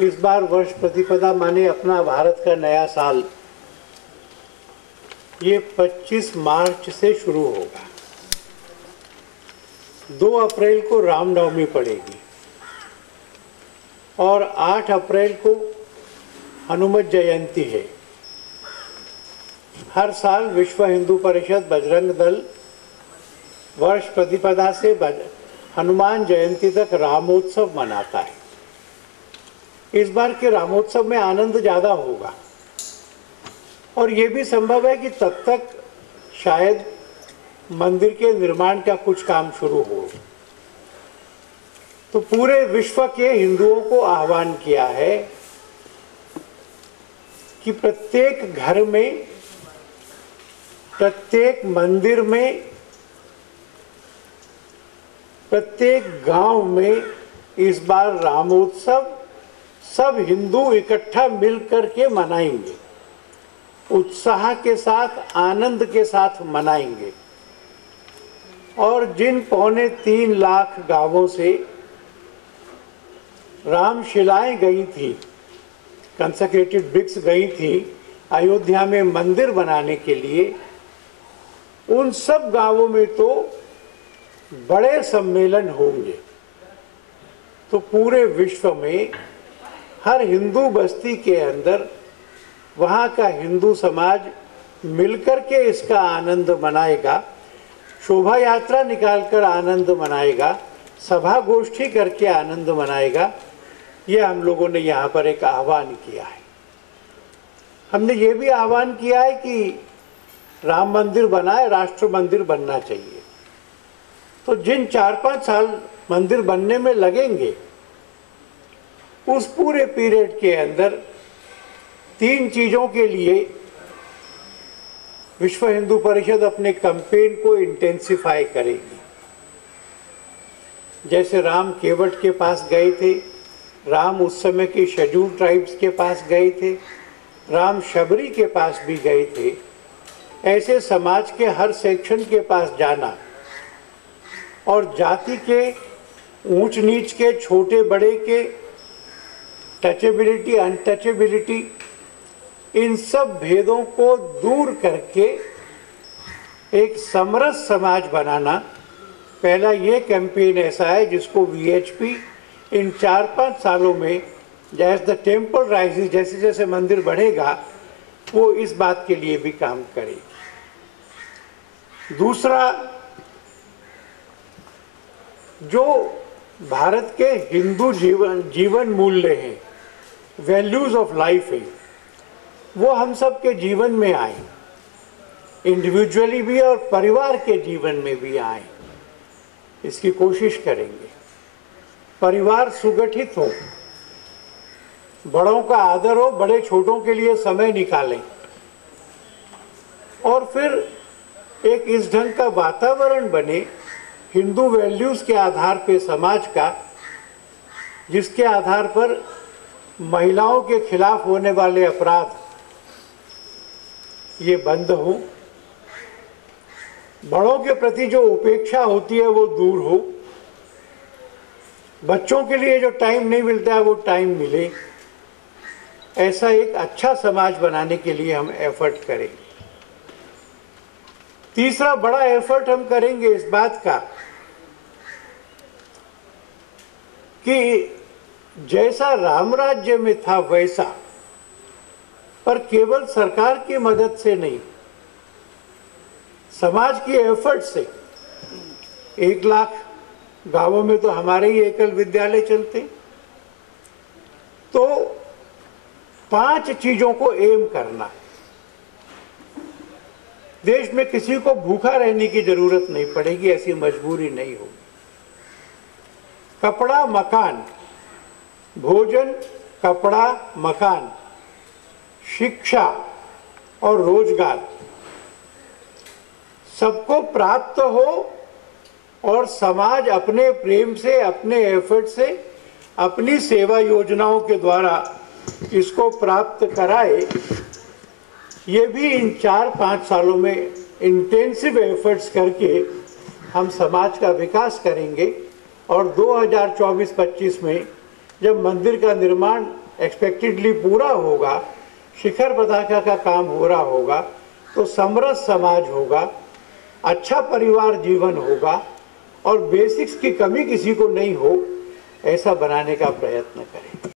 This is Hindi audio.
इस बार वर्ष प्रतिपदा माने अपना भारत का नया साल ये 25 मार्च से शुरू होगा। 2 अप्रैल को रामनवमी पड़ेगी और 8 अप्रैल को हनुमत जयंती है। हर साल विश्व हिंदू परिषद बजरंग दल वर्ष प्रतिपदा से हनुमान जयंती तक रामोत्सव मनाता है। इस बार के रामोत्सव में आनंद ज़्यादा होगा और ये भी संभव है कि तब तक शायद मंदिर के निर्माण का कुछ काम शुरू हो। तो पूरे विश्व के हिंदुओं को आह्वान किया है कि प्रत्येक घर में, प्रत्येक मंदिर में, प्रत्येक गांव में इस बार रामोत्सव सब हिंदू इकट्ठा मिलकर के मनाएंगे, उत्साह के साथ, आनंद के साथ मनाएंगे। और जिन 2.25 लाख गांवों से रामशिलाएं गई थी, कंसेक्रेटेड ब्रिक्स गई थी अयोध्या में मंदिर बनाने के लिए, उन सब गांवों में तो बड़े सम्मेलन होंगे। तो पूरे विश्व में हर हिंदू बस्ती के अंदर वहाँ का हिंदू समाज मिलकर के इसका आनंद मनाएगा, शोभा यात्रा निकालकर आनंद मनाएगा, सभा गोष्ठी करके आनंद मनाएगा। ये हम लोगों ने यहाँ पर एक आह्वान किया है। हमने ये भी आह्वान किया है कि राम मंदिर बनाए, राष्ट्र मंदिर बनना चाहिए। तो जिन 4-5 साल मंदिर बनने में लगेंगे, उस पूरे पीरियड के अंदर 3 चीज़ों के लिए विश्व हिंदू परिषद अपने कैंपेन को इंटेंसिफाई करेगी। जैसे राम केवट के पास गए थे, राम उस समय के शेड्यूल ट्राइब्स के पास गए थे, राम शबरी के पास भी गए थे, ऐसे समाज के हर सेक्शन के पास जाना और जाति के ऊंच नीच के, छोटे बड़े के, टचेबिलिटी अनटचेबिलिटी, इन सब भेदों को दूर करके एक समरस समाज बनाना, पहला ये कैंपेन ऐसा है जिसको वीएचपी इन 4-5 सालों में जैसे द टेम्पल राइजेस, जैसे जैसे मंदिर बढ़ेगा, वो इस बात के लिए भी काम करेगी। दूसरा, जो भारत के हिंदू जीवन मूल्य हैं, वैल्यूज ऑफ लाइफ है, वो हम सब के जीवन में आए, इंडिविजुअली भी और परिवार के जीवन में भी आए। इसकी कोशिश करेंगे। परिवार सुगठित हो, बड़ों का आदर हो, बड़े छोटों के लिए समय निकालें और फिर एक इस ढंग का वातावरण बने हिंदू वैल्यूज के आधार पे समाज का, जिसके आधार पर महिलाओं के खिलाफ होने वाले अपराध ये बंद हो, बड़ों के प्रति जो उपेक्षा होती है वो दूर हो, बच्चों के लिए जो टाइम नहीं मिलता है वो टाइम मिले। ऐसा एक अच्छा समाज बनाने के लिए हम एफर्ट करेंगे। तीसरा बड़ा एफर्ट हम करेंगे इस बात का कि जैसा राम राज्य में था वैसा, पर केवल सरकार की मदद से नहीं, समाज की एफर्ट से 1 लाख गांवों में तो हमारे ही एकल विद्यालय चलते। तो 5 चीजों को एम करना। देश में किसी को भूखा रहने की जरूरत नहीं पड़ेगी, ऐसी मजबूरी नहीं होगी। कपड़ा, मकान, भोजन, कपड़ा, मकान, शिक्षा और रोजगार सबको प्राप्त हो और समाज अपने प्रेम से, अपने एफर्ट से, अपनी सेवा योजनाओं के द्वारा इसको प्राप्त कराए। ये भी इन 4-5 सालों में इंटेंसिव एफर्ट्स करके हम समाज का विकास करेंगे और 2024-25 में जब मंदिर का निर्माण एक्सपेक्टेडली पूरा होगा, शिखर पताका का काम हो रहा होगा, तो समरस समाज होगा, अच्छा परिवार जीवन होगा और बेसिक्स की कमी किसी को नहीं हो, ऐसा बनाने का प्रयत्न करें।